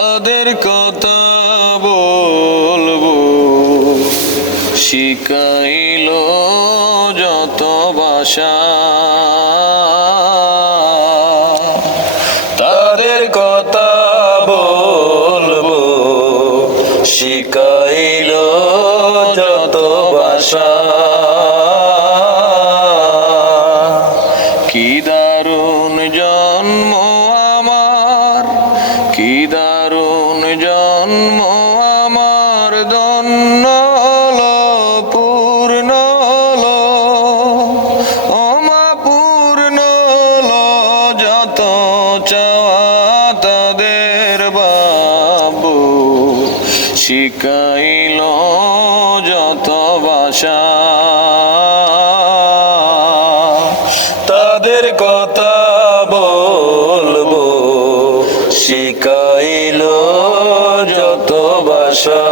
তাদের কথা বলবো, শিখাইল যত ভাষা। তাদের কথা বলবো, শিখাইল যত ভাষা। কি দারুণ জন্ম আমার, কি দারুণ জন্ম আমার, ধন্য হলো পূর্ণ হলো, ওমা পূর্ণ হলো যত চাওয়া তাদের বাবু, শিখাইল যত ভাষা। তাদের কথা বলবো, শিখাইল যত ভাষা।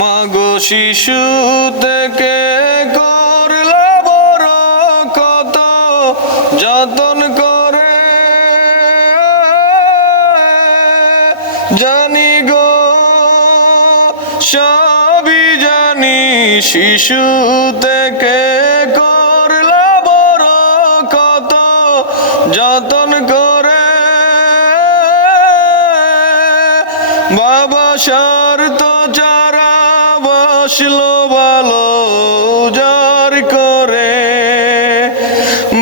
মাগো শিশু থেকে করলা বড় কত যতন করে, জানি গো সবই জানি, শিশু থেকে করলা বড় কত যতন করে। বাবা স্বার্থ যারা বসলো ভালো যার করে,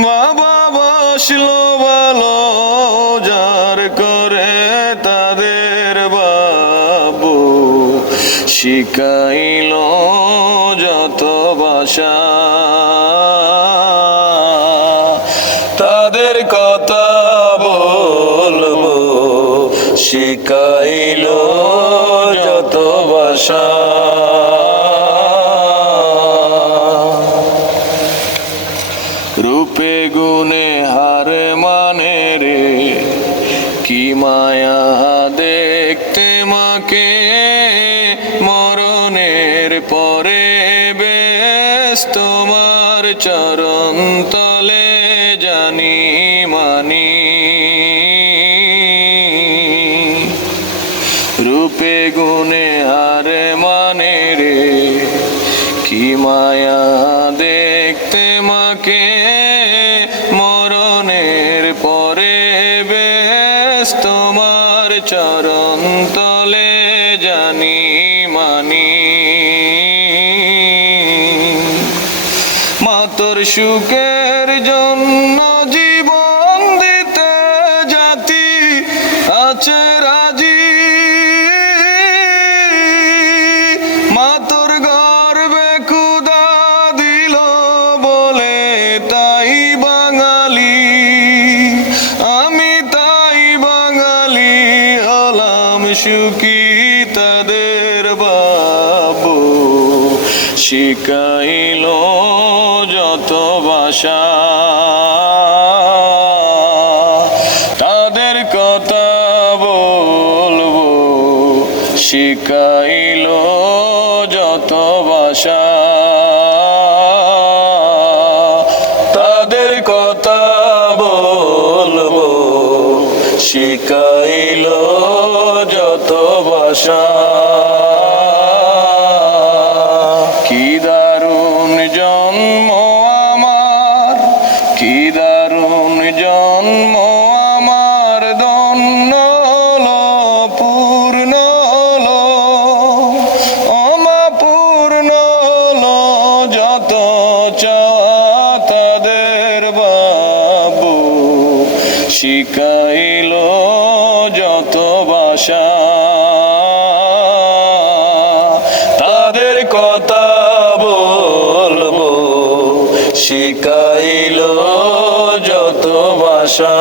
বাবা বসলো ভালো যার করে, তাদের বাবু শিখাইল যত ভাষা। তাদের কথা বলবো, শিখাইল যত ভাষা। রূপে গুণে হার মানে রে, কি মায়া দেখতে মাকে, মরণের পরে বেশ তোমার চরণ তলে জানি মানি। রূপে গুণে হার মানে রে, কি মায়া দেখতে মাকে, মরণের পরে বেশ তোমার চরণ তলে জানি মানি। মাতর সুখের জন্য জীবন দিতে জাতি আছে রাজি, মাতর গর্বে ক্ষুধা দিল বলে তাই বাঙালি, আমি তাই বাঙালি হলাম সুখী। তাদের বাবু শিখাইল যত ভাষা। তাদের কথা বলবো, শিখাইল যত ভাষা। তাদের কথা বলবো, শিখাইল যত ভাষা। কি দারুণ জন্ম আমার, কি দারুণ জন্ম আমার, ধন্য হলো পূর্ণ হলো, ওমা পূর্ণ হলো যত চাওয়া তাদের বাবু, শিখাইল যত ভাষা। তাদের কথা বলবো, শিখাইল যত ভাষা।